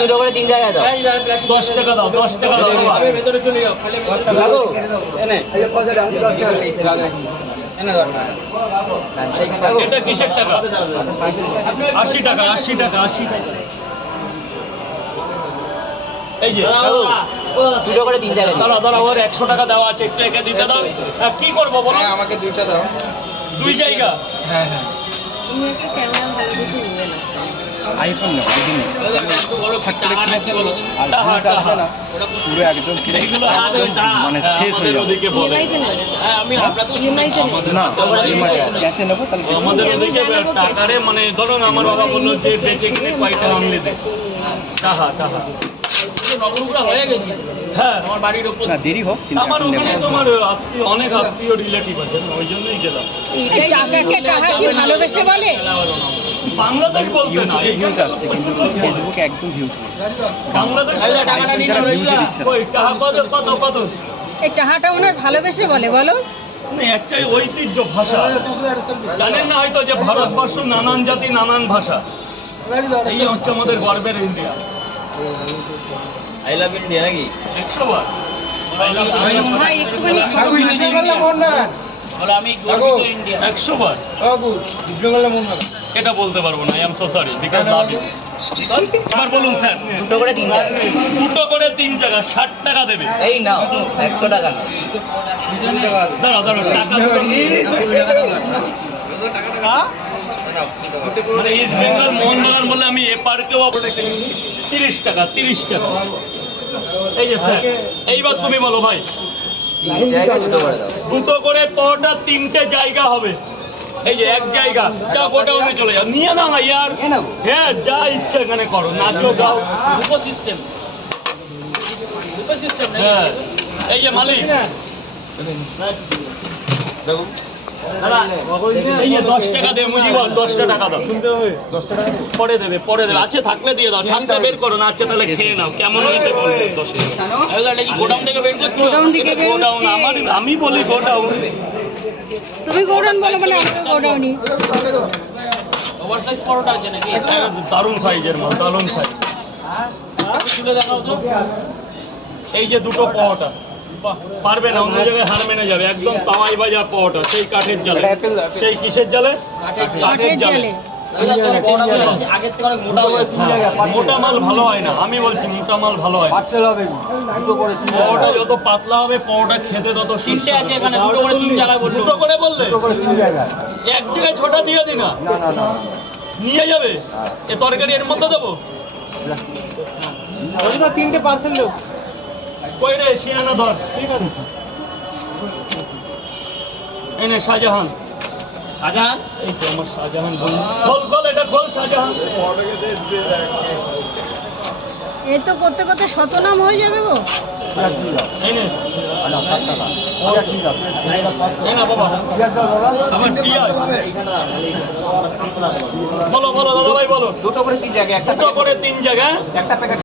দুটো করে 3 জায়গায় দাও। 10 টাকা দাও, 10 টাকা দাও। ভেতরে চলে যাও। এটা কিসের টাকা? 80 টাকা, 80 টাকা, 80 টাকা। এই যে দুটো করে 3 জায়গায় দাঁড়া দাঁড়া, ওর 100 টাকা দেওয়া আছে, একটু একে দিতে দাও। কি করবো বলো? আমাকে 2টা দাও। 2 জায়গা? হ্যাঁ হ্যাঁ। তুমি একটা ক্যামেরা ভালো দেখে নিবে না। আইফোন না, বলো টাকা নাকি বলো? পুরো একদম এইগুলো মানে শেষ হয়ে যাবে। ওদিকে বলে ইএমআইতে নেবে। হ্যাঁ, আমি আপনাকে ইএমআইতে নেবে। না ক্যাশে নেবো তাহলে বেশি। আমাদের ওদিকে টাকারে মানে ধরুন আমার বাবা বললো যে বেঁচে কিনে কয়টা আনলে দে টাকা টাকা নবরুগুলো হয়ে গেছে। হ্যাঁ, আমার বাড়ির ওপর না দেরি হোক কিন্তু আমার এখন ওখানে নেবো। তোমার আত্মীয়, অনেক আত্মীয় রিলেটিভ আছে, ওই জন্যই গেলাম। এই টাকাকে টাকা কি ভালোবেসে বলে? বাংলাদেশ বলতে না, ইউটিউবে ভিউজ আসছে কিন্তু ফেসবুকে একদম ভিউজ নেই। বাংলাদেশ টাকাটা নিয়ে যারা ভিউজ দিচ্ছে না। ওই টাকা কত কত কত এই টাকাটা ওনার ভালোবেসে বলে বলো? মানে একটাই ঐতিহ্য ভাষা। জানেন না হয়তো যে ভারতবর্ষ নানান জাতি নানান ভাষা, এই হচ্ছে আমাদের গর্বের ইন্ডিয়া। আই লাভ ইন্ডিয়া নাকি? 100 বার ভাই একটুখানি বলো আমি গর্বিত ইন্ডিয়া। 100 বার এটা বলতে পারবো না, I am so sorry because love you. এবার বলুন স্যার, দুটো করে 3 জায়গায়। দুটো করে 3 টাকা, 60 টাকা দেবে। এই নাও 100 টাকা নাও। দাঁড়া দাঁড়া, টাকা মানে ইস্ট বেঙ্গল মোহনবাগান বলে আমি এ পার্কেও 30 টাকা, 30 টাকা। এই যে স্যার, এইবার তুমি বলো ভাই, 3 জায়গায় দুটো করে দাও। দুটো করে পরোটা 3টে জায়গা হবে। এই যে এক জায়গা, যা গোডাউনে চলে যাও, নিয়ে নাও না ইয়ার। হ্যাঁ, যা ইচ্ছে এখানে করো, নাচো গাও, দুটো সিস্টেম। দুটো সিস্টেম। হ্যাঁ। এই যে মালিক, এই যে 10 টাকা দে মুজিবল, 10টা টাকা দাও। পরে দেবে, পরে দেবে, আছে থাকলে দিয়ে দাও, থাকলে বের করো না, আছে তাহলে খেয়ে নাও। কেমন হয়েছে বলবে 10 টাকা। এটা কি গোডাউন থেকে বের করছো? গোডাউন থেকে বের গোডাউন হচ্ছে। আমি বলি গোডাউন। তুমি গোডাউন বলো মানে আমরা গোডাউনই। ওভারসাইজ পরোটা আছে নাকি? দারুণ সাইজের মাল, দারুণ সাইজ। তুলে দেখাও তো। এই যে দুটো পরোটা পারবে না, অন্য জায়গায় হার মেনে যাবে। একদম তাওয়াই ভাজা পরোটা, সেই কাঠের জালে। সেই কিসের জালে? কাঠের জালে। আগের থেকে অনেক মোটা হয়ে যাচ্ছে। মোটা মাল ভালো হয় না, আমি বলছি মোটা মাল ভালো হয়। পরোটা যত পাতলা হবে পরোটা খেতে তত তিনটে আছে এখানে, দুটো করে 3 জায়গায় বলছো। দুটো করে বললে এক জায়গায় ছোটা দিয়ে দিনা, নিয়ে যাবে। এ তরকারি এর মধ্যে দেবো? 3টে পার্সেল দাও। কই রে শিয়ানা ধর, এই নে শাহজাহান। শাহজাহান? এই তো আমার শাহজাহান বল, খোল খোল এটা খোল শাহজাহান। এর তো করতে করতে শতনাম হয়ে যাবে গো। এই নে, এই না বাবা, আমার পিয়াজ। বলো বলো দাদা ভাই বলো, দুটো করে 3 জায়গায়, একটা দুটো করে 3 জায়গা।